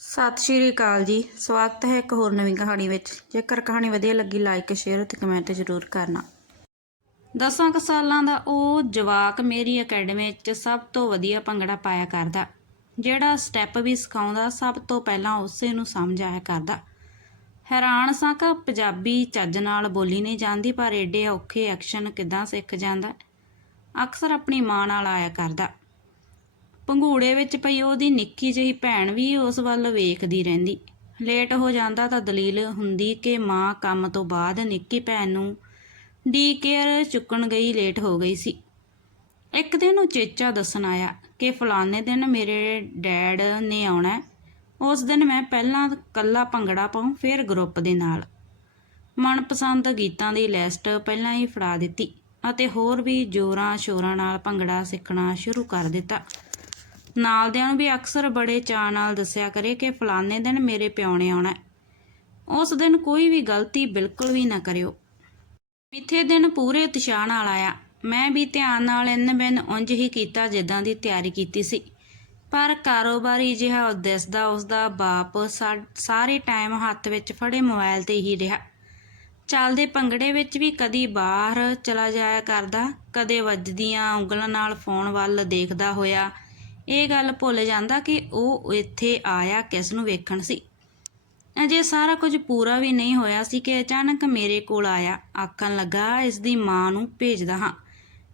ਸਤਿ ਸ਼੍ਰੀ ਅਕਾਲ ਜੀ। ਸਵਾਗਤ ਹੈ ਇੱਕ ਹੋਰ ਨਵੀਂ ਕਹਾਣੀ ਵਿੱਚ। ਜੇਕਰ ਕਹਾਣੀ ਵਧੀਆ ਲੱਗੀ ਲਾਈਕ ਸ਼ੇਅਰ ਤੇ ਕਮੈਂਟ ਜ਼ਰੂਰ ਕਰਨਾ। ਦਸਾਂ ਕੁ ਸਾਲਾਂ ਦਾ ਉਹ ਜਵਾਕ ਮੇਰੀ ਅਕੈਡਮੀ ਵਿੱਚ ਸਭ ਤੋਂ ਵਧੀਆ ਭੰਗੜਾ ਪਾਇਆ ਕਰਦਾ, ਜਿਹੜਾ ਸਟੈਪ ਵੀ ਸਿਖਾਉਂਦਾ, ਸਭ ਤੋਂ ਪਹਿਲਾਂ ਉਸੇ ਨੂੰ ਸਮਝ ਆਇਆ ਕਰਦਾ। ਹੈਰਾਨ ਸਾਂ ਕਿ ਪੰਜਾਬੀ ਚੱਜ ਨਾਲ ਬੋਲੀ ਨਹੀਂ ਜਾਂਦੀ, ਪਰ ਏਡੇ ਔਖੇ ਐਕਸ਼ਨ ਕਿਦਾਂ ਸਿੱਖ ਜਾਂਦਾ। ਅਕਸਰ ਆਪਣੀ ਮਾਂ ਨਾਲ ਆਇਆ ਕਰਦਾ। ਪੰਘੂੜੇ ਵਿੱਚ ਪਈ ਉਹਦੀ ਨਿੱਕੀ ਜਿਹੀ ਭੈਣ ਵੀ ਉਸ ਵੱਲ ਵੇਖਦੀ ਰਹਿੰਦੀ। ਲੇਟ ਹੋ ਜਾਂਦਾ ਤਾਂ ਦਲੀਲ ਹੁੰਦੀ ਕਿ ਮਾਂ ਕੰਮ ਤੋਂ ਬਾਅਦ ਨਿੱਕੀ ਭੈਣ ਨੂੰ ਡੀ ਕੇਅਰ ਚੁੱਕਣ ਗਈ ਲੇਟ ਹੋ ਗਈ ਸੀ। ਇੱਕ ਦਿਨ ਉਹ ਚੇਚਾ ਦੱਸਣ ਆਇਆ ਕਿ ਫਲਾਣੇ ਦਿਨ ਮੇਰੇ ਡੈਡ ਨੇ ਆਉਣਾ ਉਸ ਦਿਨ ਮੈਂ ਪਹਿਲਾਂ ਕੱਲਾ ਭੰਗੜਾ ਪਾਉਂ, ਫਿਰ ਗਰੁੱਪ ਦੇ ਨਾਲ। ਮਨਪਸੰਦ ਗੀਤਾਂ ਦੀ ਲਿਸਟ ਪਹਿਲਾਂ ਹੀ ਫੜਾ ਦਿੱਤੀ ਅਤੇ ਹੋਰ ਵੀ ਜੋਰਾਂ ਸ਼ੋਰਾਂ ਨਾਲ ਭੰਗੜਾ ਸਿੱਖਣਾ ਸ਼ੁਰੂ ਕਰ ਦਿੱਤਾ। ਨਾਲਦਿਆਂ ਨੂੰ ਵੀ ਅਕਸਰ ਬੜੇ ਚਾਅ ਨਾਲ ਦੱਸਿਆ ਕਰੇ ਕਿ ਫਲਾਣੇ ਦਿਨ ਮੇਰੇ ਪਿਓ ਨੇ ਆਉਣਾ ਉਸ ਦਿਨ ਕੋਈ ਵੀ ਗਲਤੀ ਬਿਲਕੁਲ ਵੀ ਨਾ ਕਰਿਓ। ਮਿੱਥੇ ਦਿਨ ਪੂਰੇ ਉਤਸ਼ਾਹ ਨਾਲ ਆਇਆ। ਮੈਂ ਵੀ ਧਿਆਨ ਨਾਲ ਇੰਨ ਬਿਨ ਉਂਝ ਹੀ ਕੀਤਾ ਜਿੱਦਾਂ ਦੀ ਤਿਆਰੀ ਕੀਤੀ ਸੀ। ਪਰ ਕਾਰੋਬਾਰੀ ਜਿਹਾ ਉਹ ਦਿਸਦਾ ਉਸ ਦਾ ਬਾਪ ਸਾ- ਸਾਰੇ ਟਾਈਮ ਹੱਥ ਵਿੱਚ ਫੜੇ ਮੋਬਾਈਲ ਤੇ ਹੀ ਰਿਹਾ। ਚੱਲਦੇ ਭੰਗੜੇ ਵਿੱਚ ਵੀ ਕਦੀ ਬਾਹਰ ਚਲਾ ਜਾਇਆ ਕਰਦਾ, ਕਦੇ ਵੱਜਦੀਆਂ ਉਂਗਲਾਂ ਨਾਲ ਫੋਨ ਵੱਲ ਦੇਖਦਾ ਹੋਇਆ ਇਹ ਗੱਲ ਭੁੱਲ ਜਾਂਦਾ ਕਿ ਉਹ ਇੱਥੇ ਆਇਆ ਕਿਸ ਨੂੰ ਵੇਖਣ ਸੀ। ਅਜੇ ਸਾਰਾ ਕੁਝ ਪੂਰਾ ਵੀ ਨਹੀਂ ਹੋਇਆ ਸੀ ਕਿ ਅਚਾਨਕ ਮੇਰੇ ਕੋਲ ਆਇਆ। ਆਖਣ ਲੱਗਾ, ਇਸ ਦੀ ਮਾਂ ਨੂੰ ਭੇਜਦਾ ਹਾਂ।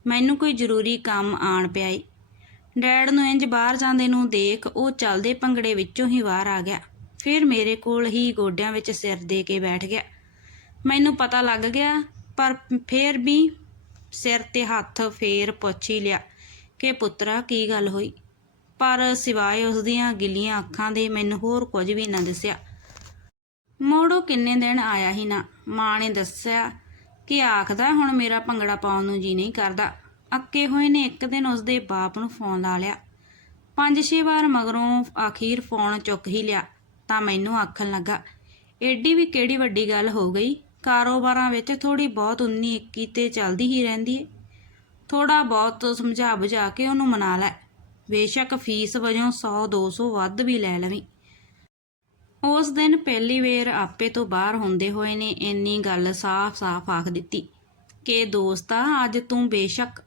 ਮੈਨੂੰ ਕੋਈ ਜ਼ਰੂਰੀ ਕੰਮ ਆਣ ਪਿਆ ਈ। ਡੈਡ ਨੂੰ ਇੰਜ ਬਾਹਰ ਜਾਂਦੇ ਨੂੰ ਦੇਖ ਉਹ ਚੱਲਦੇ ਭੰਗੜੇ ਵਿੱਚੋਂ ਹੀ ਬਾਹਰ ਆ ਗਿਆ। ਫਿਰ ਮੇਰੇ ਕੋਲ ਹੀ ਗੋਡਿਆਂ ਵਿੱਚ ਸਿਰ ਦੇ ਕੇ ਬੈਠ ਗਿਆ। ਮੈਨੂੰ ਪਤਾ ਲੱਗ ਗਿਆ, ਪਰ ਫਿਰ ਵੀ ਸਿਰ ਤੇ ਹੱਥ ਫੇਰ ਪੁੱਛ ਹੀ ਲਿਆ ਕਿ ਪੁੱਤਰਾ, ਕੀ ਗੱਲ ਹੋਈ? ਪਰ ਸਿਵਾਏ ਉਸ ਦੀਆਂ ਗਿੱਲੀਆਂ ਅੱਖਾਂ ਦੇ ਮੈਨੂੰ ਹੋਰ ਕੁਝ ਵੀ ਨਾ ਦਿਸਿਆ। ਮੋੜੋ ਕਿੰਨੇ ਦਿਨ ਆਇਆ ਹੀ ਨਾ। ਮਾਂ ਨੇ ਦੱਸਿਆ ਕਿ ਆਖਦਾ, ਹੁਣ ਮੇਰਾ ਭੰਗੜਾ ਪਾਉਣ ਨੂੰ ਜੀ ਨਹੀਂ ਕਰਦਾ। ਅੱਕੇ ਹੋਏ ਨੇ ਇੱਕ ਦਿਨ ਉਸਦੇ ਬਾਪ ਨੂੰ ਫੋਨ ਲਾ ਲਿਆ। ਪੰਜ ਛੇ ਵਾਰ ਮਗਰੋਂ ਆਖੀਰ ਫੋਨ ਚੁੱਕ ਹੀ ਲਿਆ, ਤਾਂ ਮੈਨੂੰ ਆਖਣ ਲੱਗਾ, ਏਡੀ ਵੀ ਕਿਹੜੀ ਵੱਡੀ ਗੱਲ ਹੋ ਗਈ? ਕਾਰੋਬਾਰਾਂ ਵਿੱਚ ਥੋੜੀ ਬਹੁਤ 19 21 ਤੇ ਚੱਲਦੀ ਹੀ ਰਹਿੰਦੀ ਏ। ਥੋੜਾ ਬਹੁਤ ਸਮਝਾ ਬੁਝਾ ਕੇ ਉਹਨੂੰ ਮਨਾ ਲੈ। ਬੇਸ਼ੱਕ ਫੀਸ ਵਜੋਂ 100 200 ਵੱਧ ਵੀ ਲੈ ਲਵੀਂ। ਉਸ ਦਿਨ ਪਹਿਲੀ ਵੇਰ ਆਪੇ ਤੋਂ ਬਾਹਰ ਹੁੰਦੇ ਹੋਏ ਨੇ ਇੰਨੀ ਗੱਲ ਸਾਫ਼-ਸਾਫ਼ ਆਖ ਦਿੱਤੀ ਕਿ, ਦੋਸਤਾ, ਅੱਜ ਤੂੰ ਬੇਸ਼ੱਕ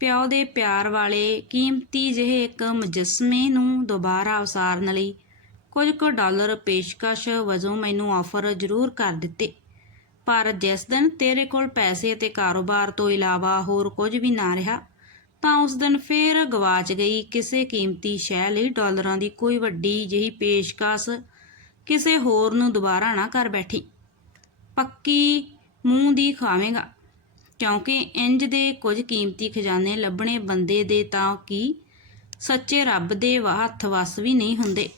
ਪਿਓ ਦੇ ਪਿਆਰ ਵਾਲੇ ਕੀਮਤੀ ਜਿਹੇ ਇੱਕ ਮੁਜਸਮੇ ਨੂੰ ਦੁਬਾਰਾ ਉਸਾਰਨ ਲਈ ਕੁਝ ਕੁ ਡਾਲਰ ਪੇਸ਼ਕਸ਼ ਵਜੋਂ ਮੈਨੂੰ ਆਫਰ ਜ਼ਰੂਰ ਕਰ ਦਿੱਤੇ। ਪਰ ਜਿਸ ਦਿਨ ਤੇਰੇ ਕੋਲ ਪੈਸੇ ਅਤੇ ਕਾਰੋਬਾਰ ਤੋਂ ਇਲਾਵਾ ਹੋਰ ਕੁਝ ਵੀ ਨਾ ਰਿਹਾ ਤਾਂ ਉਸ ਦਿਨ ਫੇਰ ਗਵਾਚ ਗਈ। ਕਿਸੇ ਕੀਮਤੀ ਸ਼ੈ ਲਈ ਡਾਲਰਾਂ ਦੀ ਕੋਈ ਵੱਡੀ ਜਿਹੀ ਪੇਸ਼ਕਸ਼ ਕਿਸੇ ਹੋਰ ਨੂੰ ਦੁਬਾਰਾ ਨਾ ਕਰ ਬੈਠੀ। ਪੱਕੀ ਮੂੰਹ ਦੀ ਖਾਵੇਂਗਾ। ਕਿਉਂਕਿ ਇੰਜ ਦੇ ਕੁਝ ਕੀਮਤੀ ਖਜ਼ਾਨੇ ਲੱਭਣੇ ਬੰਦੇ ਦੇ ਤਾਂ ਕੀ ਸੱਚੇ ਰੱਬ ਦੇ ਵਾ- ਹੱਥ ਵਸ ਵੀ ਨਹੀਂ ਹੁੰਦੇ।